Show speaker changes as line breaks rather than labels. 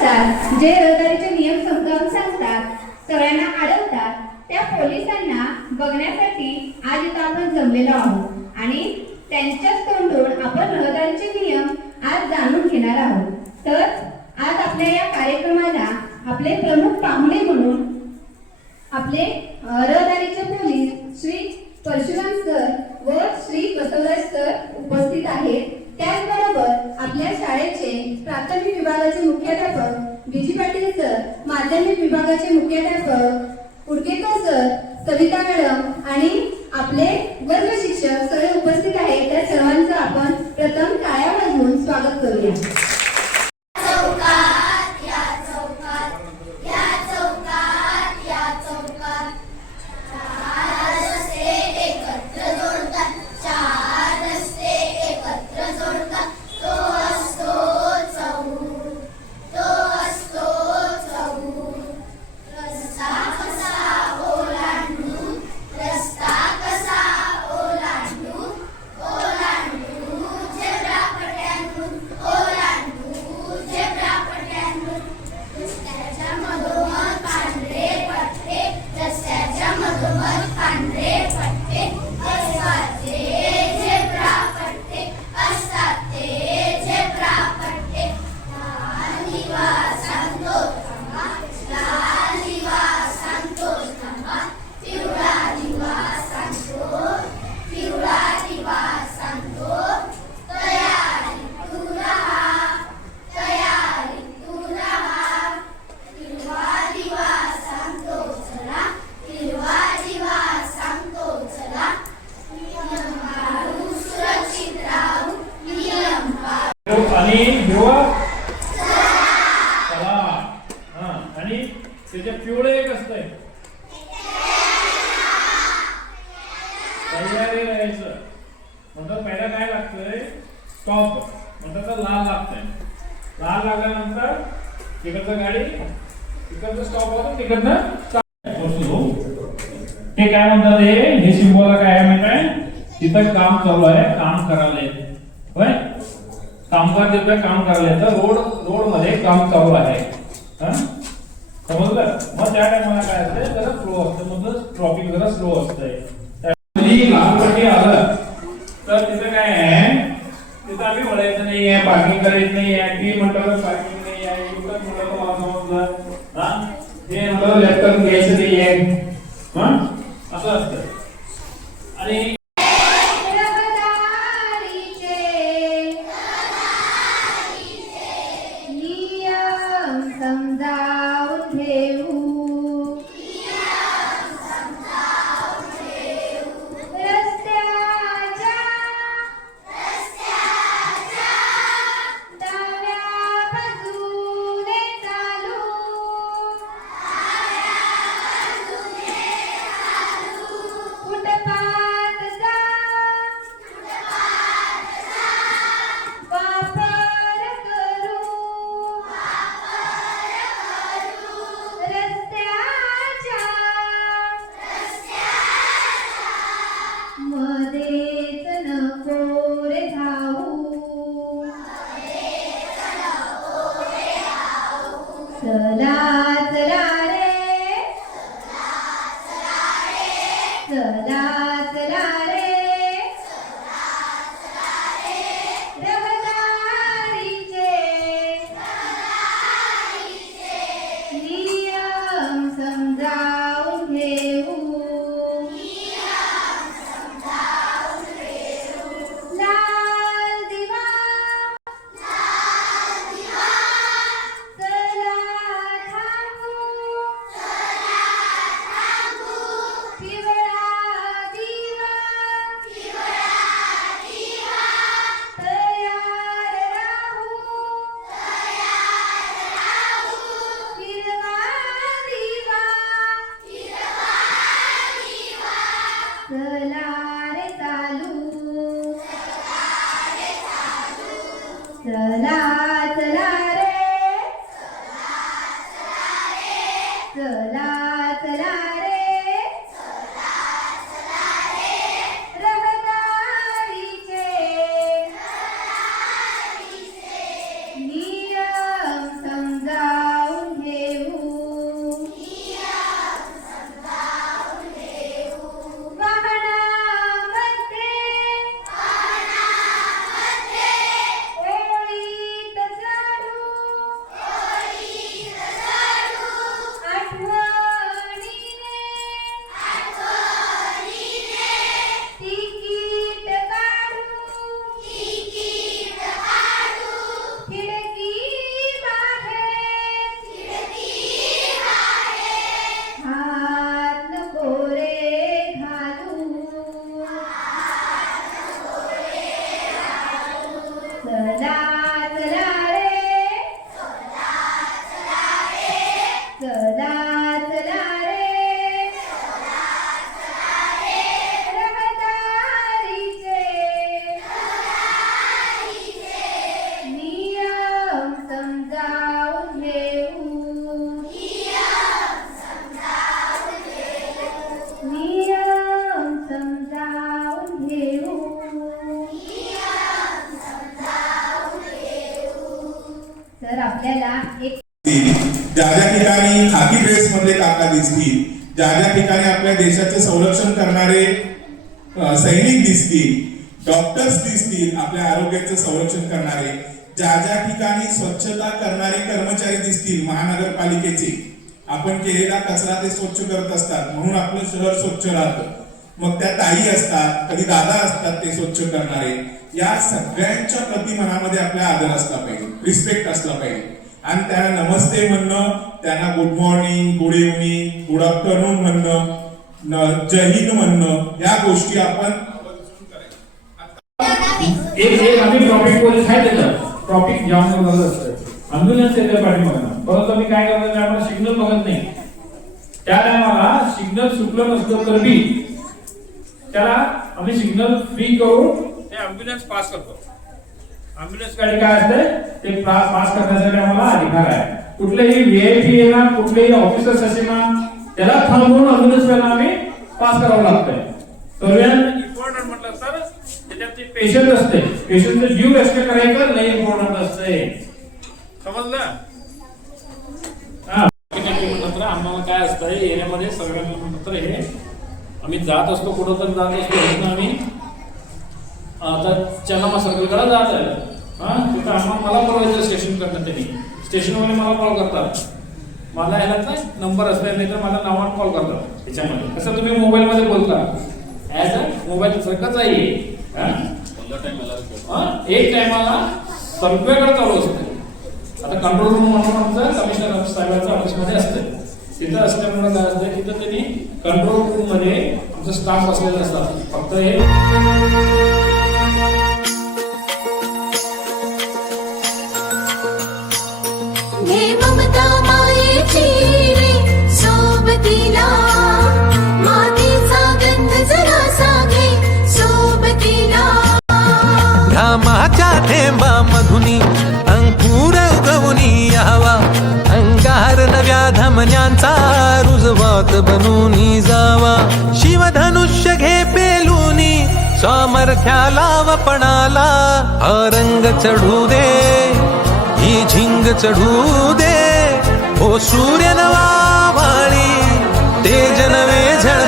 जे रहदारीचे नियम समजावून सांगतात सगळ्यांना अडवतात त्या पोलिसांना बघण्यासाठी आज इथं आपण जमलेलो आहोत. आणि त्यांच्याच तोंडून आपण रहदारीचे नियम आज जाणून घेणार आहोत. तर आज आपल्या या कार्यक्रमाला आपले प्रमुख पाहुणे म्हणून आपले रहदारीचे पोलीस श्री परशुराम सर व श्री बसवराज सर उपस्थित आहेत. त्याचबरोबर आपल्या शाळेचे प्राथमिक विभागाचे मुख्याध्यापक बीजी पाटील सर माध्यमिक विभागाचे मुख्याध्यापक उडकेकर सर सविता मॅडम आणि आपले वर्ग शिक्षक सगळे उपस्थित आहेत. त्या सर्वांचं आपण प्रथम टाळ्या वाजवून स्वागत करूया.
स्टॉप म्हणतात तर लाल लागतंय. लाल लागल्यानंतर तिकडचं गाडी तिकडचं स्टॉप होतं तिकडनं ते काय म्हणतात हे हे सिम्बॉल काय आहे माहिती आहे? तिथं काम चालू आहे. काम करायला. होय? कामगार तिथं काम करायला. तर रोड रोडमध्ये काम चालू आहे. समजलं? मग त्या टायमाला काय असतं जरा स्लो असतं मग ट्रॉफिक जरा स्लो असतंय. लाल पट्टी आलं तर तिथं काय आहे तिथं आम्ही वळायचं नाही आहे पार्किंग करायची नाही आहे टी म्हटलं तर पार्किंग नाही आहे युटर्न म्हटलं तर मला समजलं हा? हे म्हटलं लॅपटॉप घ्यायचं नाही आहे हा?
चला चला तर आपल्याला एक
ज्या ज्या ठिकाणी खाकी ड्रेस मध्ये काका दिसतील ज्या ज्या ठिकाणी आपल्या देशाचे संरक्षण करणारे सैनिक दिसतील डॉक्टर्स दिसतील आपल्या आरोग्याचं संरक्षण करणारे ज्या ज्या ठिकाणी स्वच्छता करणारे कर्मचारी दिसतील महानगरपालिकेचे आपण केलेला कचरा ते स्वच्छ करत असतात म्हणून आपलं शहर स्वच्छ राहतं. मग त्या ताई असतात कधी दादा असतात ते स्वच्छ करणारे या सगळ्यांच्या प्रति मनामध्ये आपला आदर असला पाहिजे रिस्पेक्ट असला पाहिजे. आणि त्यांना नमस्ते म्हणणं त्यांना good morning good evening good afternoon म्हणणं न- जय हिंद म्हणणं या गोष्टी आपण
एक एक आम्ही जाम असतं अँब्युलन्स येते पाठीमागं. परंतु आम्ही काय करतो आम्हाला सिग्नल बघत नाही. त्या टायमाला सिग्नल सुटलं नसलं तर बी त्याला आम्ही सिग्नल फ्री करून ते अँब्युलन्स पास करतो. अँब्युलन्स गाडी काय असते? ते पास करण्यासाठी आम्हाला अधिकार आहे. कुठलेही व्हीआयपी ना कुठलेही ऑफिसर्स असे ना त्याला थांबवून अँब्युलन्स वेळेला आम्ही पास करावं लागतंय. सर्वात इम्पॉर्टंट म्हटलं तर त्याच्यात ते पेशंट असते. पेशंटचं जीव रेस्क्यू करायचं नाही इम्पॉर्टंट असते? समजलं? हा. आम्हाला काय असतं एरियामध्ये सगळ्यांना म्हटलं हे आम्ही जात असतो कुठं तर जात असतो इथनं आम्ही. आता चन्नामा सर्कलकडे जात आहे. हा? तिथं आम्हाला मला बोलवायचं स्टेशन करतात त्यांनी. स्टेशनवाले मला कॉल करतात. मला ह्याला नाही नंबर असला नाही तर मला नावात कॉल करतात त्याच्यामध्ये. कसं तुम्ही मोबाईलमध्ये बोलता? ॲज अ मोबाईल सारखंच आहे हे. एक टायमाला सर्वेकडे चालू असतं आता कंट्रोल रूम म्हणून आमचं कमिशनर साहेबांचं ऑफिसमध्ये असतं तिथं असल्यामुळे काय असतं तिथं त्यांनी कंट्रोल रूममध्ये आमचं स्टाफ असलेलं असतात फक्त हे
नव्या रुजवात बनून जावा. शिवधनुष्य घे पेलुनी सामर्थ्याला वपणाला हा रंग चढू दे ही झिंग चढू दे. हो सूर्य नवा वाणी ते जनवे झळकू